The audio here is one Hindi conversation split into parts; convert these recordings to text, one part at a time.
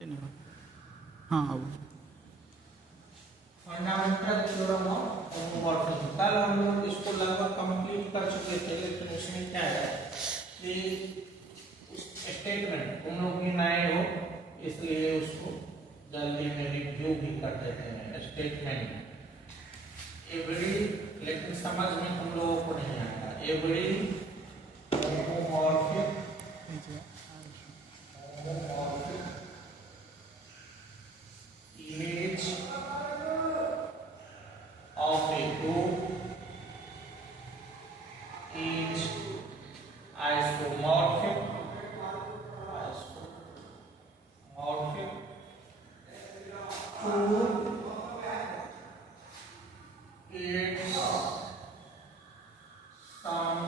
हाँ अब फंडामेंटल थ्योरम ऑफ होमोमॉर्फिज्म। कल हम लोग इसको लगभग कंप्लीट कर चुके थे, लेकिन इसमें क्या है कि स्टेटमेंट, तुम लोग भी नए हो इसलिए उसको जल्दी में रिव्यू भी कर देते हैं। स्टेटमेंट एवरी, लेकिन समझ में तुम लोगों को नहीं आएगा। Every homomorphic image of a group is isomorphic to its some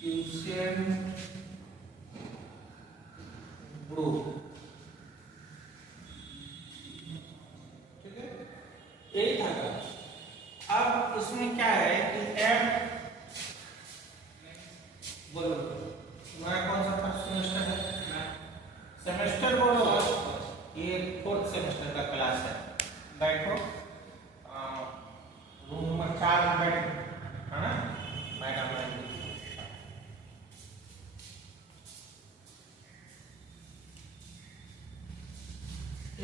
quotient group। यही था। अब इसमें क्या है कि एम, बोलो तुम्हारा कौन सा फर्स्ट सेमेस्टर है? सेमेस्टर बोलो, ये फोर्थ सेमेस्टर का क्लास है। बैठो, रूम नंबर 4 में बैठो, है ना मैडम?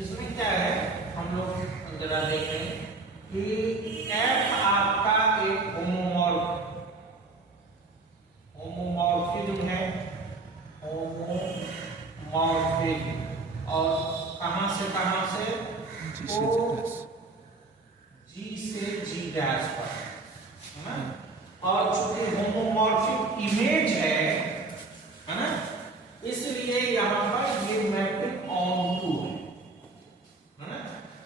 इसमें क्या है हम लोग जरा देखें कि एफ आपका एक होमोमॉर्फिज्म है। होमोमॉर्फिज्म और कहां से जी से जी डैश पर, है ना? और चूंकि होमोमॉर्फिक इमेज है ना, इसलिए यहां पर ये मैपिंग ऑन टू है ना,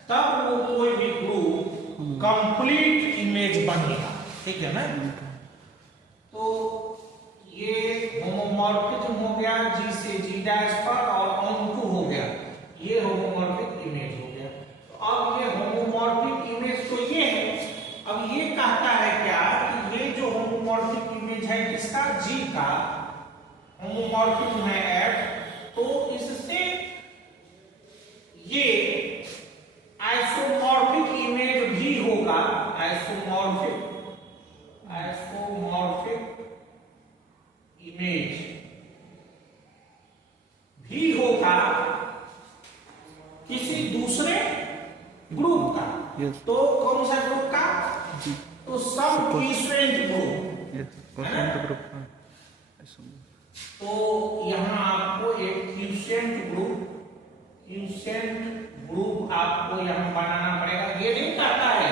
तब वो कोई भी ग्रुप कंप्लीट इमेज बनेगा। ठीक है ना? तो ये होमोमॉर्फिज्म हो गया जी से जी डैश पर, और ऑन टू हो गया, ये होमोमॉर्फिक इमेज हो गया। तो अब ये होमोमॉर्फिक इमेज तो ये है। अब ये कहता है क्या कि ये जो होमोमॉर्फिक इमेज है किसका? जी का। होमोमॉर्फिज्म है एफ, तो इससे ये आइसोमॉर्फिक इमेज भी होगा। आइसोमॉर्फिक इमेज भी होगा किसी दूसरे ग्रुप का। तो कौन सा ग्रुप का? तो सब इक्विवेलेंट ग्रुप। तो यहां आपको एक क्विसेंट ग्रुप आपको यहां बनाना पड़ेगा। ये नहीं कहता है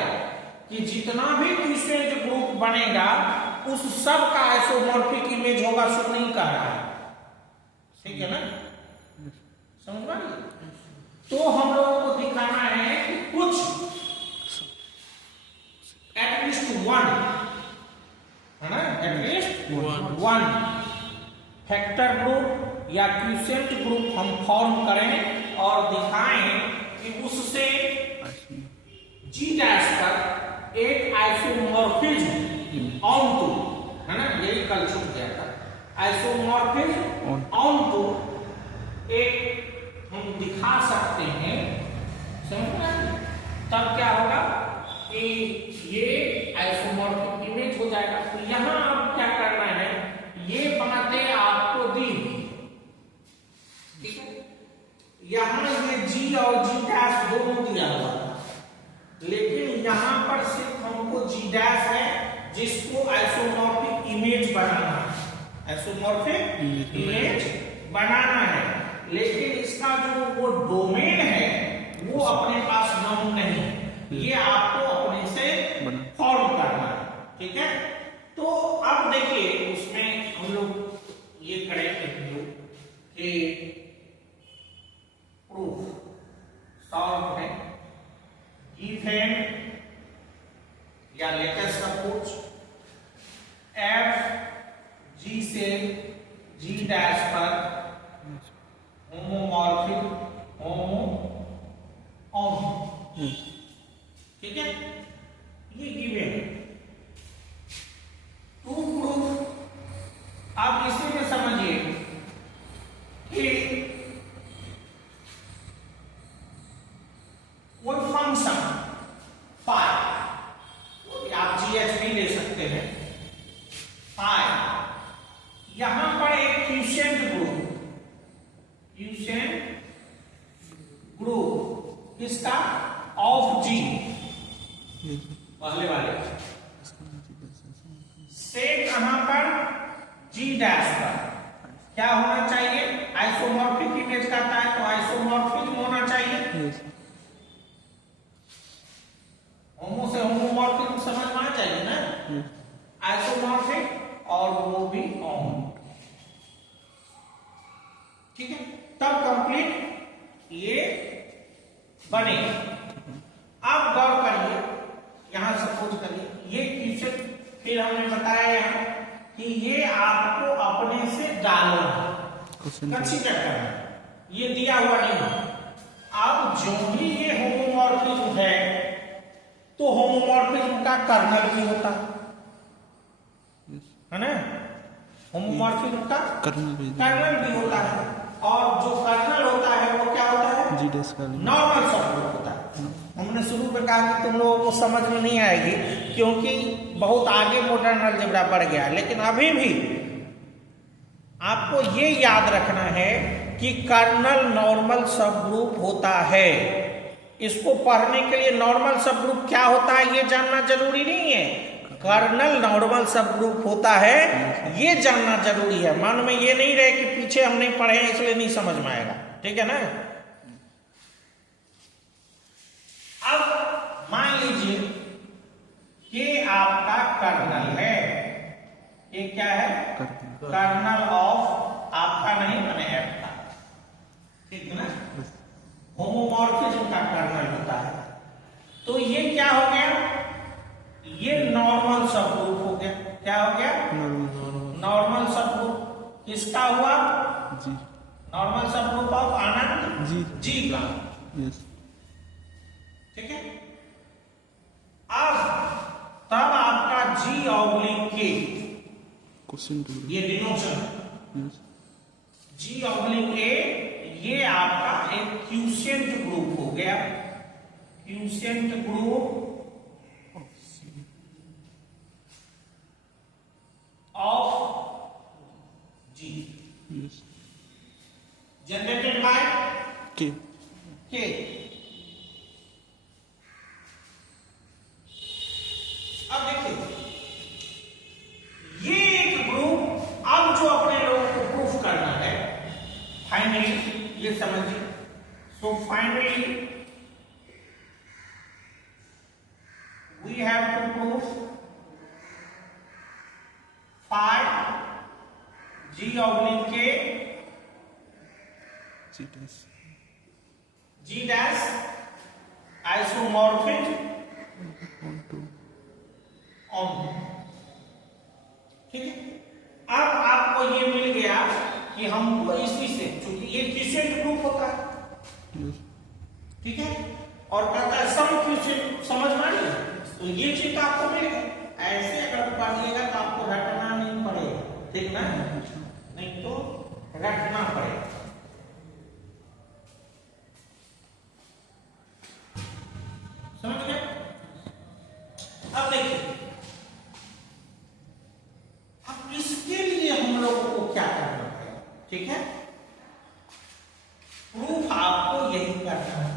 कि जितना भी क्विसेंट ग्रुप बनेगा उस सब का आइसोमॉर्फिक इमेज होगा, सो नहीं कह रहा है। ठीक है ना? समझ में? तो हम लोगों को दिखाना है कि कुछ एटलीस्ट वन, है ना, एटलीस्ट वन फैक्टर ग्रुप या क्विसेंट ग्रुप हम फॉर्म करें और दिखाएं कि उससे जी डैश पर एक आइसोमॉर्फिज्म ऑन टू, है ना, यही कल छूट गया था, आइसोमॉर्फिज्म ऑन टू एक हम दिखा सकते हैं। समझ में? तब क्या होगा कि ये आइसोमॉर्फिक इमेज हो जाएगा। तो यहां अब क्या करना है, ये बातें आपको दी, ठीक है? यहां ये जी और जी डैश दोनों दिया हुआ था, लेकिन यहां पर सिर्फ हमको जी डैश है जिसको आइसोमॉर्फिक इमेज बनाना है, आइसोमॉर्फिक इमेज बनाना है। लेकिन इसका जो वो डोमेन है वो अपने पास नाउन नहीं है, ये आपको अपने से फॉर्म करना है। ठीक है? तो अब देखिए उसमें हम लोग ये करेंगे कि प्रूफ सॉल्व है गिवन या लेटेस्ट सपोज एफ जी से जी डैश पर होमोमॉर्फिक ठीक है? ये गिवन है। टू प्रूफ, आप इसी में समझिए कि कोई फंक्शन पाई, आप GH भी ले सकते हैं, पाई, यहां पर एक क्यूसेंट ग्रुप किसका, ऑफ G, पहले वाले से कहां पर, G डैश पर क्या होना चाहिए, आइसोमॉर्फिक इमेज करता है तो आइसोमॉर्फिज्म होना चाहिए। होमो से होमोमॉर्फिज्म समझ में आ चाहिए ना, आइसोमॉर्फिक और वो भी होमो, ठीक है, तब कंप्लीट ये बने। अब गौर करिए, यहां सपोज करिए ये क्वेश्चन, फिर हमने बताया यहाँ कि ये आपको अपने से डालना है, कंसीडर करना है, ये दिया हुआ नहीं है। अब जो ही ये होमोमॉर्फिज्म है तो होमोमॉर्फिज्म का कर्नल भी होता है ना, होमोमॉर्फिज्म का कर्नल भी होता है, और जो कर्नल होता है वो क्या होता है, नॉर्मल सबग्रुप होता है। हमने शुरू में कहा कि तुम लोगों को समझ में नहीं आएगी क्योंकि बहुत आगे मॉडर्न अलजेब्रा बढ़ गया, लेकिन अभी भी आपको ये याद रखना है कि कर्नल नॉर्मल सबग्रुप होता है। इसको पढ़ने के लिए नॉर्मल सबग्रुप क्या होता है ये जानना जरूरी नहीं है, कर्नल नॉर्मल सबग्रुप होता है ये जानना जरूरी है। मन में ये नहीं रहे कि पीछे हम नहीं पढ़े इसलिए नहीं समझ में आएगा, ठीक है ना। अब मान लीजिए कि आपका कर्नल है, ये क्या है, कर्नल ऑफ आपका नहीं बने एफ का, ठीक है ना, होमोमॉर्फिज्म का कर्नल होता है। तो ये क्या हो गया, ये नॉर्मल सबग्रुप हो गया, क्या हो गया, नॉर्मल सबग्रुप किसका हुआ, normal subgroup of Anand ji का, ठीक है। अब तब आपका G ऑब्लिक K, ये डिनोशन G ऑब्लिक K, ये आपका एक क्यूसेंट ग्रुप हो गया, quotient group of G generated by K। अब देखिए ये एक ग्रुप, अब जो अपने लोगों को प्रूफ करना है फाइनली, ये समझिए। So finally we have to proof 5 G oblique K G dash isomorphic on, ठीक है। अब आपको ये मिल गया कि हमको इसी से, क्योंकि ये क्यूसेंट ग्रुप होता है, ठीक है, और कहता है सम क्यूसेंट, समझ में आई, तो ये चीज आपको मिल गई। ऐसे अगर पढ़िएगा तो आपको रटना नहीं पड़ेगा, ठीक ना, नहीं तो रटना पड़ेगा। समझ गए। अब देखिए, अब इसके लिए हम लोगों को क्या करना है, ठीक है, प्रूफ आपको यही करना है,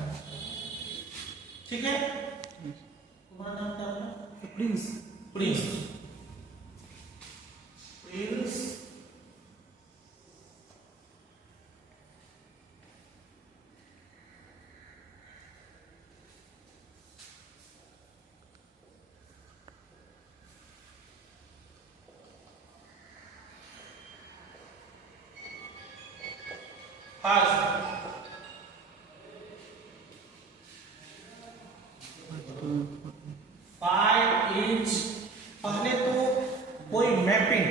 ठीक है। तुम्हारा नाम क्या है, Prince, Prince, Prince First, 5 inch, पहले तो कोई मैपिंग,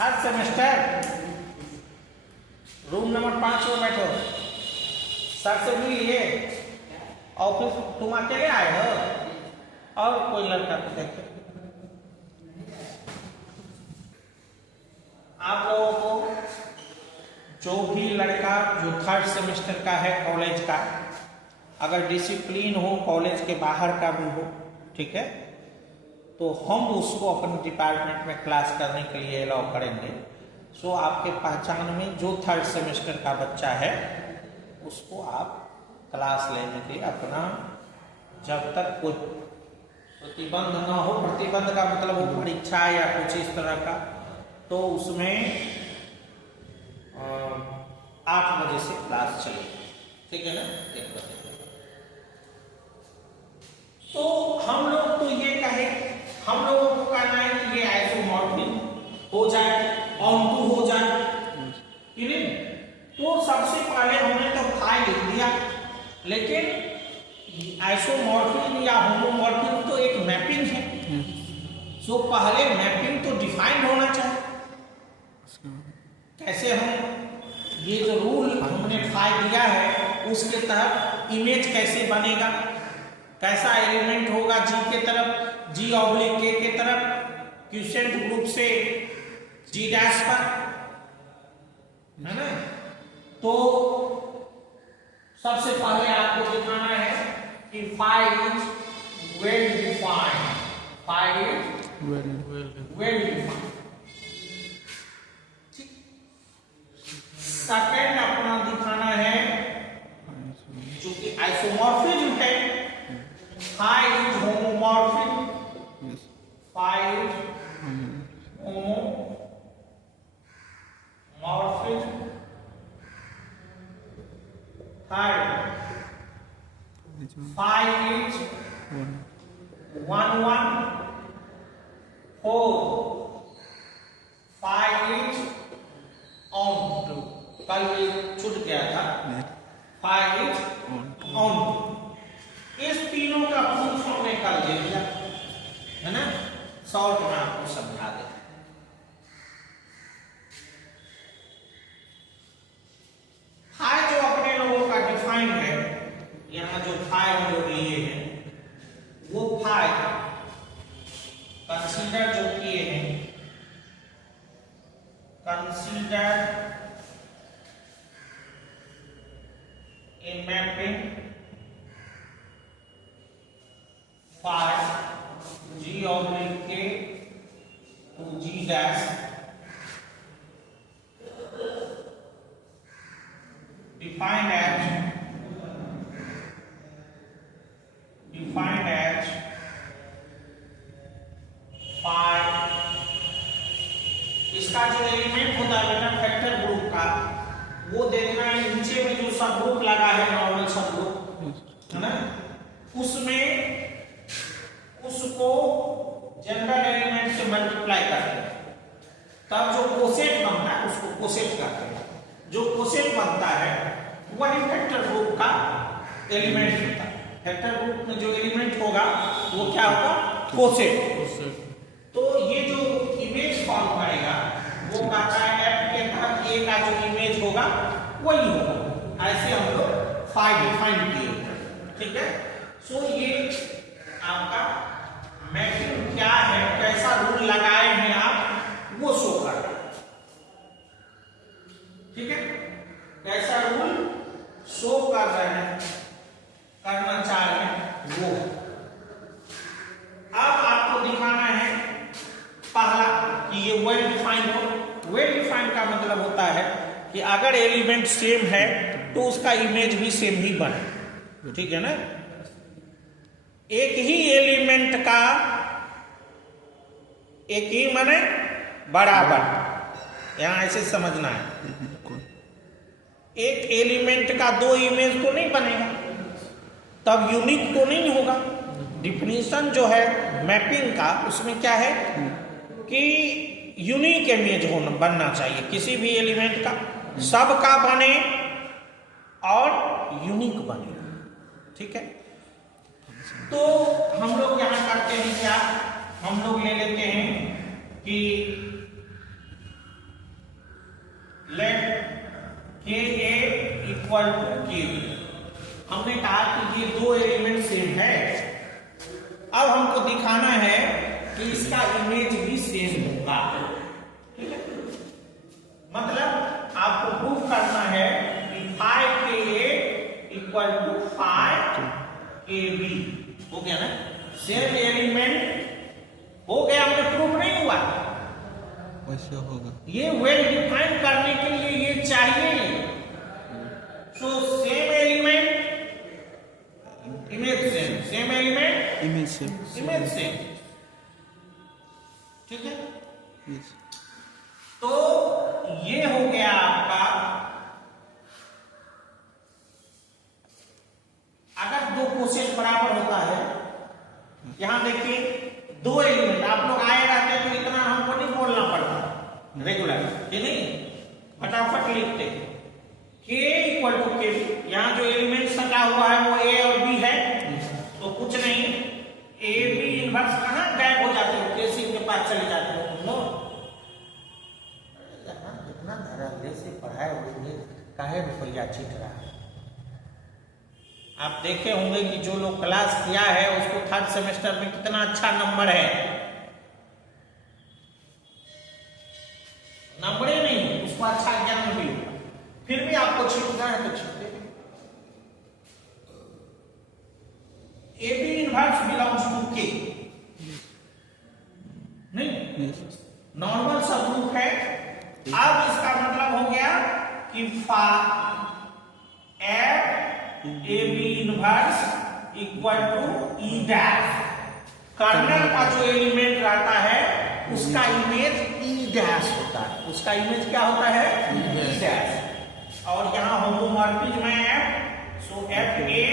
हर सेमेस्टर रूम नंबर 5 में बैठो, सर से मिलिए, ऑफिस तुम अकेले आए हो और कोई लड़का को देखे, आप लोगों को जो भी लड़का जो 3rd सेमेस्टर का है कॉलेज का, अगर डिसिप्लिन हो, कॉलेज के बाहर का भी हो, ठीक है, तो हम उसको अपने डिपार्टमेंट में क्लास करने के लिए अलाउ करेंगे। सो आपके पहचान में जो 3rd सेमेस्टर का बच्चा है उसको आप क्लास लेने के लिए अपना, जब तक कोई प्रतिबंध ना हो, प्रतिबंध का मतलब वो परीक्षा या कुछ इस तरह का, तो उसमें 8 बजे से क्लास चलेगी, ठीक है ना, 1 बजे। तो हम लोग तो ये कहे, हम लोगों को कहना है कि ये आइसोमॉर्फिक हो जाए, ऑन टू हो जाए, कि नहीं? तो सबसे पहले हमने तो फाई लिख दिया, लेकिन आइसोमॉर्फिक या होमोमॉर्फिक तो एक मैपिंग है। सो पहले मैपिंग तो डिफाइंड होना चाहिए। कैसे हम, ये जो रूल हमने फाई दिया है उसके तहत इमेज कैसे बनेगा, कैसा एलिमेंट होगा जी के तरफ, जी ऑब्लिक के तरफ, क्वेश्चन ग्रुप से जी डैश पर, है ना? तो सबसे पहले आपको दिखाना है कि five is well defined, five is well defined. Second अपना दिखाना है जो कि आइसोमॉर्फिज्म है, five is homomorphic, five is homomorphism, third five is 1 1, 4 five is onto, कल ये छूट गया था, फाइव इज ऑन टू। इस तीनों का प्रूफ हमने कल दे दिया, है ना? शॉर्ट में आपको समझा दे। फाइव जो अपने लोगों का डिफाइंड है, यहाँ जो फाइव हम लोग लिए हैं वो फाइव कंसीडर जो किए हैं, consider a mapping phi g oblique k to g dash defined as phi, इसका जो एलिमेंट होता है बेटा फैक्टर ग्रुप का, वो देखना है नीचे में जो सब ग्रुप लगा है, नॉर्मल सब ग्रुप, है ना? उसमें उसको जनरल एलिमेंट से मल्टीप्लाई करते हैं, तब जो कोसेट बनता है उसको कोसेट कहते हैं। जो कोसेट बनता है वही फैक्टर ग्रुप का एलिमेंट होता है। फैक्टर ग्रुप में जो एलिमेंट होगा वो क्या होगा? कोसेट। तो ये जो इमेज फॉर्म करेगा वो कहता है एफ के तहत ए का जो इमेज होगा वही होगा। ऐसे हम लोग फाइव डिफाइन किए, ठीक है? सो ये आपका मैपिंग क्या है, कैसा रूल लगाए हैं आप, वो शो कर रहा है, ठीक है? कैसा रूल शो कर रहे हैं, करना चाह रहे हैं वो। अब आपको दिखाना है पहला कि ये वेल डिफाइंड हो। वेल डिफाइंड का मतलब होता है कि अगर एलिमेंट सेम है तो उसका इमेज भी सेम ही बने, ठीक है ना? एक ही एलिमेंट का एक ही माने बराबर, यहां ऐसे समझना है। एक एलिमेंट का दो इमेज तो नहीं बनेगा, तब यूनिक तो नहीं होगा। डिफिनीशन जो है मैपिंग का उसमें क्या है कि यूनिक इमेज होना बनना चाहिए किसी भी एलिमेंट का, सबका बने और यूनिक बने, ठीक है? तो हम लोग यहां करते हैं क्या, हम लोग ले लेते हैं कि लेट के ए इक्वल टू के। हमने कहा कि ये दो एलिमेंट सेम है, अब हमको दिखाना है कि इसका इमेज भी सेम होगा, ठीक है? हो गया ना, सेम एलिमेंट हो गया, हमने प्रूफ नहीं हुआ, वैसे होगा। ये वेल डिफाइन करने के लिए ये चाहिए। So same element image same, same element image से इमेज सेम, ठीक है। यस। तो ये हो गया आपका, अगर दो कोसेट बराबर होता है, यहां देखिए दो एलिमेंट, आप लोग आए रहते हैं तो इतना हमको नहीं बोलना पड़ता रेगुलर, ये नहीं, फटाफट लिखते हैं k इक्वल टू के बी। यहां जो एलिमेंट सटा हुआ है वो a और b है, तो कुछ नहीं, a b इनवर्स कहां गायब हो जाते हो, केसी के पास चले जाते हो, नो कितना धड़ल्ले से पढ़ाए हुए काहे रुपया चिट रहा है। आप देखे होंगे कि जो लोग क्लास किया है उसको थर्ड सेमेस्टर में कितना अच्छा नंबर है, नंबर ही नहीं, उसको अच्छा ज्ञान भी होगा, फिर भी आपको छीटना है तो छीटे। A B inverse belongs to K, नहीं नॉर्मल सा प्रूफ है। अब इसका मतलब हो गया कि F A B inverse equal to E dash, kernel का जो एलिमेंट रहता है उसका इमेज ई डैश होता है, उसका इमेज क्या होता है, ई डैश। और यहाँ होमोमॉर्फिज्म है F, so F A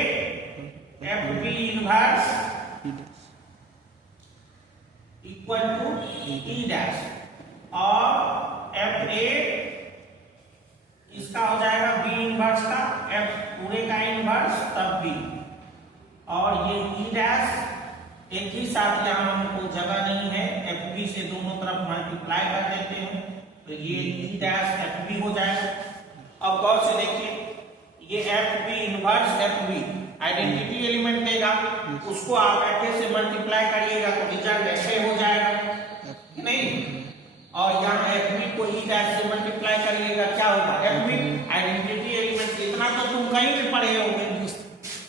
F B inverse equal to E dash, और एफ ए इसका हो जाएगा बी इनवर्स का, एफ पूरे का इनवर्स तब बी, और ये ई डैश एक ही साथ, यहाँ हमको जगह नहीं है, एफ बी से दोनों तरफ मल्टीप्लाई कर देते हैं, तो ये ई डैश एफ बी हो जाएगा। अब गौर से देखिए, ये F B inverse F B identity element देगा, उसको आप एफ ए से मल्टीप्लाई करिएगा तो रिजल्ट एफ ए हो जाएगा, नहीं, और यहाँ एफ बी को ई डैश से मल्टीप्लाई करिएगा क्या होगा, एफ बी आइडेंटिटी एलिमेंट, इतना तो तुम कहीं भी पढ़े होंगे,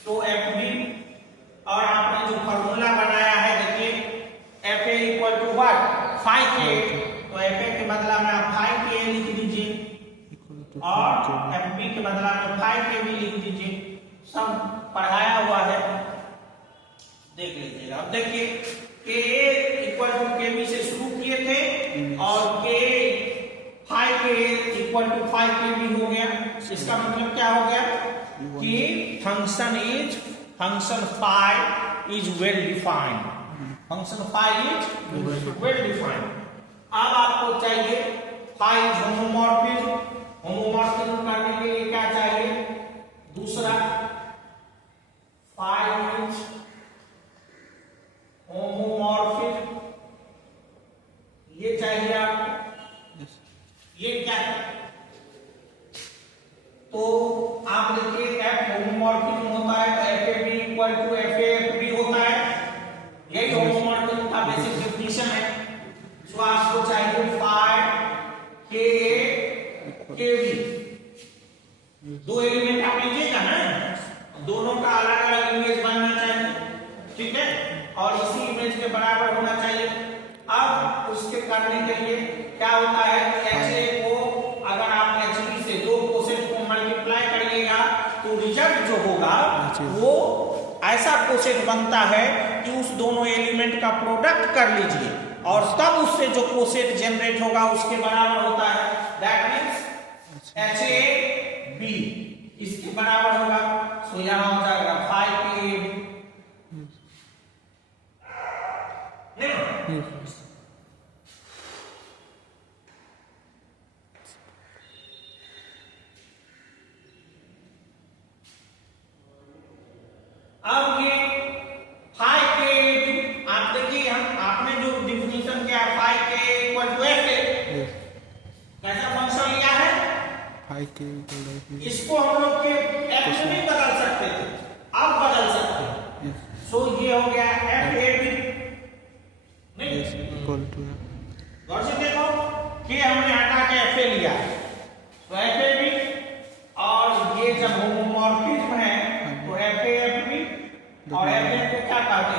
तो एफ बी, और आपने जो फॉर्मूला बनाया है देखिए F A equal to what, five K, तो एफ ए के बदला में आप 5 के लिख दीजिए, और एफ बी के बदला में 5 के भी लिख दीजिए, सब पढ़ाया हुआ है, देख लीजिएगा। अब देखिए के इक्वल टू के बी से शुरू किए थे, और के 5 के इक्वल टू 5 के बी हो गया, इसका मतलब क्या हो गया कि function phi is well defined, function phi is well defined. अब आपको चाहिए फाई इज होमोमॉर्फिज्म, होमोमॉर्फिज्म करने के लिए क्या चाहिए, दूसरा फाई इज होमोमॉर्फिज्म, ये चाहिए आपको, ये क्या है, तो आप देखिए एफ होमोमॉर्फिज्म होता है तो F A B equal to F A F B होता है, यही होमोमॉर्फिज्म का बेसिक डेफिनेशन है। सो आपको चाहिए फाई के ए के बी, दो एलिमेंट आप लीजिएगा ना, दोनों का अलग अलग इमेज बनना चाहिए, ठीक है, और इसी इमेज के बराबर होना चाहिए। अब उसके करने के लिए क्या होता है, एच ए को अगर आप एच बी से दो कोसेट को मल्टीप्लाई करिएगा तो रिजल्ट जो होगा वो ऐसा कोसेट बनता है कि उस दोनों एलिमेंट का प्रोडक्ट कर लीजिए, और तब उससे जो कोसेट जनरेट होगा उसके बराबर होता है, that means H A B इसके बराबर होगा। सो यहां हो जाएगा 5 के नहीं, अब ये 5 के आप देखिए, हम आपने जो डिफिनेशन किया 5 के इक्वल टू एफ ए, कैसा फंक्शन लिया है, 5 के, इसको हम लोग के एफ में नहीं बदल सकते थे, अब बदल सकते हैं। सो ये हो गया एफ ए बी, नहीं इक्वल टू, गौर से देखो कि हमने हटा के एफ ए लिया, तो एफ ए बी, और ये जब होमोमॉर्फिज्म है तो एफ ए एफ बी, और एफ ए को क्या कहते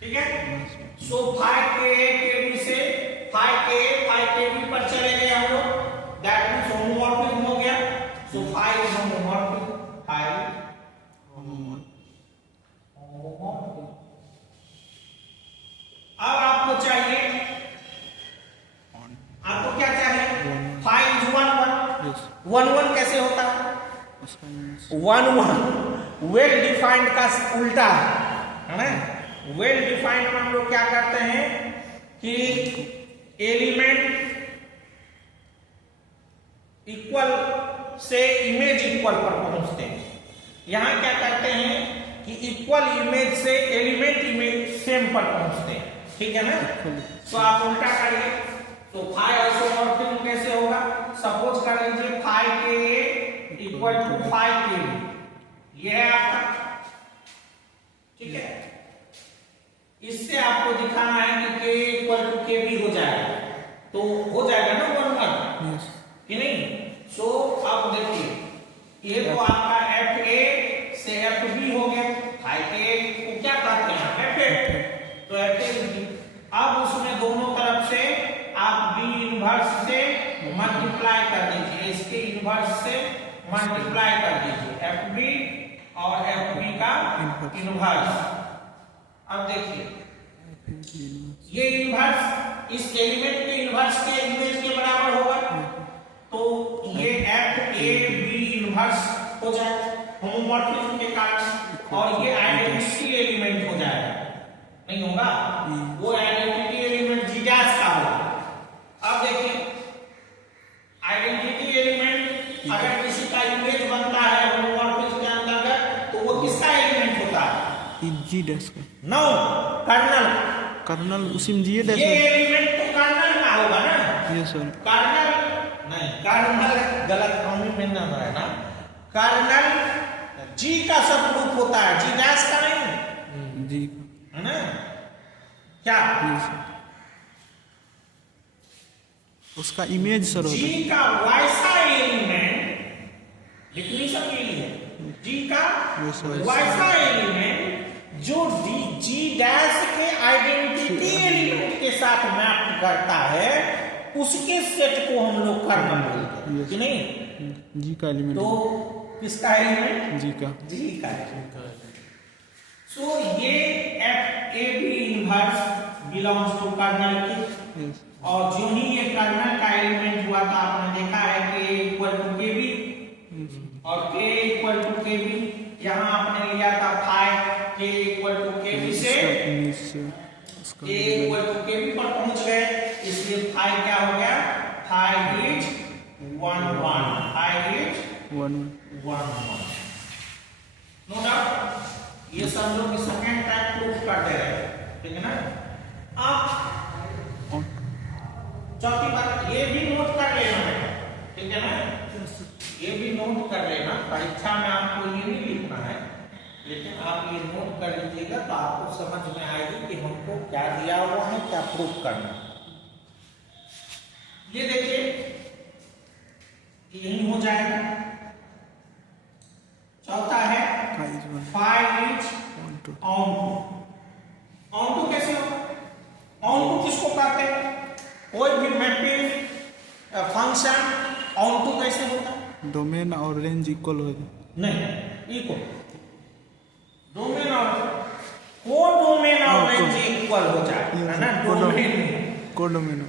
ठीक है। सो फाइव के बी से फाइव के बी पर चले गए हम लोग, दैट मींस होमोमॉर्फिज्म हो गया। सो फाइव होमोमॉर्फिज्म, अब आपको चाहिए, आपको क्या चाहिए? 5 1 1 1 1 कैसे होता है? 1 1 वेल डिफाइंड का उल्टा है ना। वेल डिफाइंड में हम लोग क्या करते हैं कि एलिमेंट इक्वल से इमेज इक्वल पर पहुंचते हैं। यहां क्या करते हैं कि इक्वल इमेज से एलिमेंट इमेज सेम पर पहुंचते हैं, ठीक है ना। तो आप उल्टा करिए, तो 5 आइसोमॉर्फिज्म कैसे होगा? सपोज कर लीजिए 5 के इक्वल टू 5 के, ये है आपका, ठीक है। इससे आपको दिखाना है कि के इक्वल टू के भी हो जाएगा, तो हो जाएगा ना 1 1 कि नहीं। सो अब देखिए ये तो आपका एफ ए से एफ बी हो गया, 5 के को क्या कहते हैं? एफ ए, तो एफ ए। अब उसमें दोनों तरफ से आप बी इनवर्स से मल्टीप्लाई कर दीजिए, इसके इनवर्स से मल्टीप्लाई कर दीजिए, एफ बी और एफ बी का इनवर्स। अब देखिए ये इनवर्स इस एलिमेंट के इनवर्स के इमेज के बराबर होगा, तो ये एफ ए बी इनवर्स हो जाएगा होमोमॉर्फिज्म के कारण, और ये आइडेंटिटी एलिमेंट हो जाएगा, नहीं होगा? वो आइडेंटिटी एलिमेंट जी डैश का होगा। अब देखिए आइडेंटिटी एलिमेंट अगर किसी का इमेज बनता है होमोमॉर्फिज्म के अंतर्गत, तो वो किसका एलिमेंट होता है? जी डैश का। No, kernel. कर्नल उसी में जी डैश, ये एलिमेंट तो कर्नल का होगा ना। Yes sir. कर्नल नहीं, कर्नल गलत फहमी में ना है ना। कर्नल जी का सब रूप होता है, जी डैश का नहीं, जी है ना। क्या उसका इमेज सर होता जी का वैसा एलिमेंट लिखनी सबके लिए, जी का वैसा एलिमेंट जो जी डैश के आइडेंटिटी एलिमेंट के साथ मैप करता है, उसके सेट को हम लोग कर्नल बोलते हैं कि नहीं। जी का एलिमेंट, तो किसका एलिमेंट? जी का, जी का एलिमेंट। सो ये F A B inverse belongs to kernel की, और जो ही ये कर्नल का एलिमेंट हुआ था आपने देखा है के इक्वल टू के बी, और के इक्वल टू के बी यहाँ आपने लिया था 5 के इक्वल टू के बी से के इक्वल टू के बी पर पहुंच गए, इसलिए 5 क्या हो गया? 5 इज 1 1, 5 इज 1 1। नो डाउट, ये सब लोग सेकेंड टाइप प्रूफ कर दे रहे हैं, ठीक है ना। अब चौथी बात ये भी नोट कर लेना है, ठीक है ना, ये भी नोट कर लेना। परीक्षा में आपको ये नहीं लिखना है, लेकिन आप ये नोट कर लीजिएगा तो आपको समझ में आएगी कि हमको क्या दिया हुआ है, क्या प्रूफ करना। ये देखिए यही हो जाएगा। चौथा है 5 इज ऑन टू कैसे होगा? ऑन टू किसको कहते हैं? कोई भी मैपिंग फंक्शन ऑन टू कैसे होता है? डोमेन और रेंज इक्वल हो जाए, नहीं इक्वल, डोमेन और कोडोमेन और रेंज इक्वल हो जाए, है ना। डोमेन कोडोमेन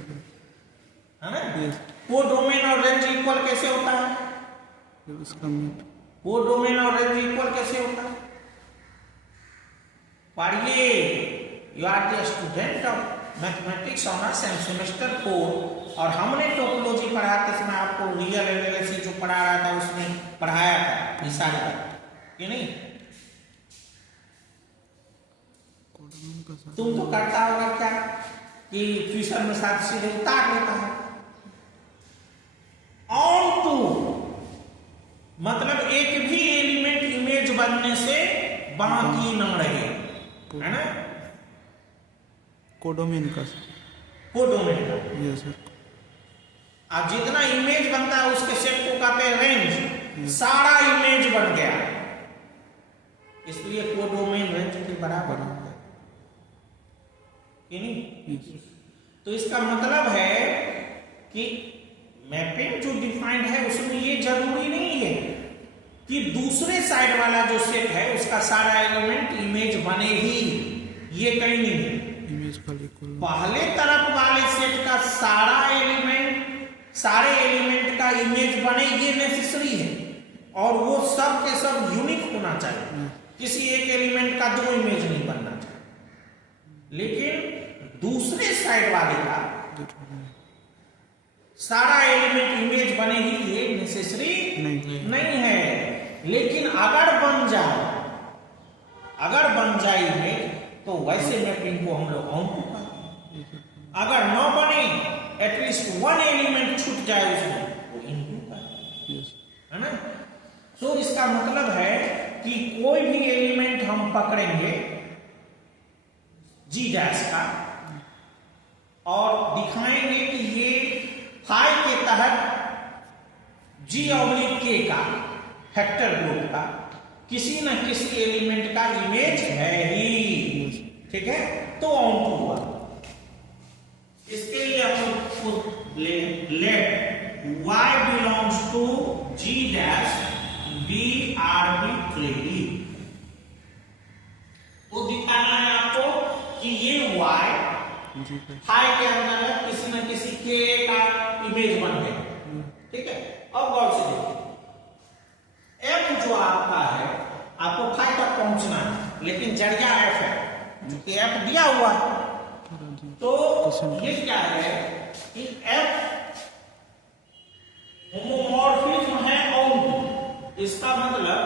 है ना, कोडोमेन और रेंज इक्वल कैसे होता है? उसका कोडोमेन और रेंज इक्वल कैसे होता है? पढ़िए, you are the student of mathematics honours and semester 4, और हमने टोपोलॉजी पढ़ा था, इसमें आपको रियल एनालिसिस जो पढ़ा रहा था उसमें पढ़ाया था ये सारी बात, कि नहीं? तुम तो करता होगा क्या कि ट्यूशन में साथ सीधे उतार लेता है। ऑन टू मतलब एक भी एलिमेंट इमेज बनने से बाकी न रहे, है ना। कोडोमेन का, कोडोमेन का, यस सर। अब जितना इमेज बनता है उसके सेट को कहते हैं रेंज। सारा इमेज बन गया, इसलिए कोडोमेन रेंज के बराबर हो गया। कि नहीं? Yes. तो इसका मतलब है कि मैपिंग जो डिफाइंड है उसमें ये जरूरी नहीं है कि दूसरे साइड वाला जो सेट है उसका सारा एलिमेंट इमेज बने ही, ये कहीं नहीं है। इमेज खाली इक्वल पहले तरफ वाले सेट का सारे एलिमेंट का इमेज बने ये नेसेसरी है, और वो सब के सब यूनिक होना चाहिए, किसी एक एलिमेंट का दो इमेज नहीं बनना चाहिए। लेकिन दूसरे साइड वाले का सारा एलिमेंट इमेज बने ही ये नेसेसरी नहीं है। लेकिन अगर बन जाए इमेज तो वैसे मैपिंग को हम लोग ऑन टू करते हैं। अगर न बने, एटलीस्ट वन एलिमेंट छूट जाए उसमें, वो इनटू करते हैं, है ना? सो इसका मतलब है कि कोई भी एलिमेंट हम पकड़ेंगे जी डैश का और दिखाएंगे कि ये फाई के तहत जी ऑब्लिक के का फैक्टर ग्रुप का किसी न किसी एलिमेंट का इमेज है ही, ठीक है? तो ऑन टू हुआ। इसके लिए हम let y belongs to g dash B arbitrary, तो दिखाना है आपको कि ये y फाई के अंदर किसी न किसी के का इमेज बन गया, ठीक है? अब गौर से देखिए, f जो आपका है, आपको फाई तक पहुंचना है, लेकिन जरिया f है, क्योंकि f दिया हुआ है। तो ये क्या है कि f होमोमॉर्फिज्म है ऑन, इसका मतलब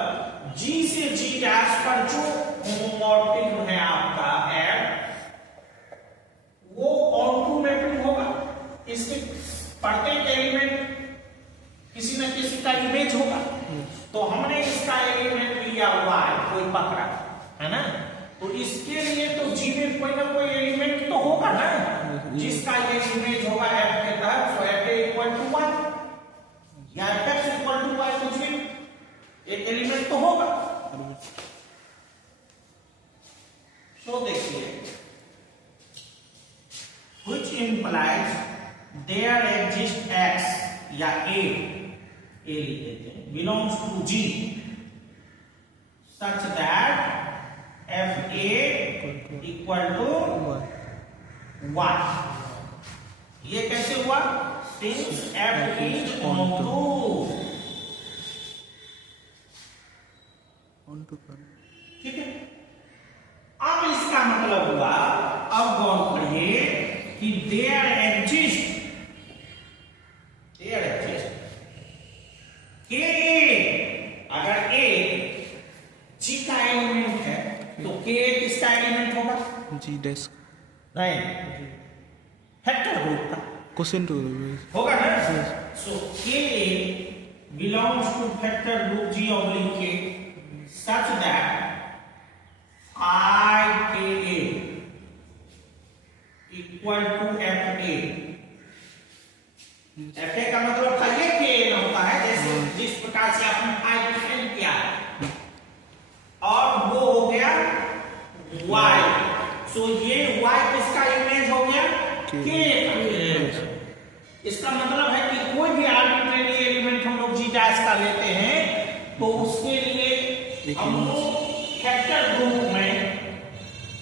g से g डैश पर जो होमोमॉर्फिज्म है आपका f, वो ऑन टू मैपिंग होगा। इसके प्रत्येक एलिमेंट किसी न किसी का इमेज होगा। तो हमने इसका एलिमेंट लिया हुआ है, कोई पकड़ा है ना, तो इसके लिए तो जी में कोई ना कोई एलिमेंट तो होगा ना, जिसका ये इमेज होगा f के तहत। सो f इक्वल टू 1 या f इक्वल टू y, कुछ भी एक एलिमेंट तो होगा। सो देखिए, which implies there exists x या a लिख देते हैं, belongs to G such that fa equal to y। ये कैसे हुआ? Since f is onto, ठीक है? अब इसका मतलब हुआ, अब गौर करिए कि there exists K, अगर A G का एलिमेंट है तो K किसका एलिमेंट होगा? जी डैश नहीं, फैक्टर ग्रुप का क्वेश्चन टू होगा ना? सो K belongs to factor group G oblique K such that phi Ka equal to Fa। Fa का मतलब खाली Ka होता है, जैसे जिस प्रकार से आपने फाई डिफाइन किया, और वो हो गया y। सो ये y किसका इमेज हो गया? K। इसका मतलब है कि कोई भी आर्बिट्रेरी एलिमेंट हम लोग जी डैश का लेते हैं तो उसके लिए हम लोग फैक्टर ग्रुप में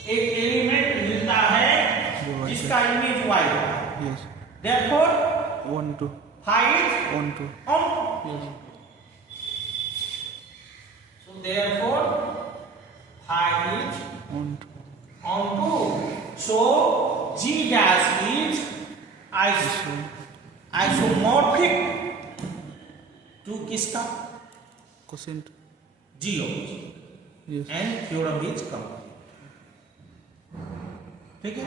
एक एलिमेंट मिलता है जिसका इमेज y है। Yes Therefore 1 2 phi is 1 2 on। Yes So therefore phi is 1 on 2। So G dash is isomorphic to किसका? Question G of yes and theorem is complete, ठीक है?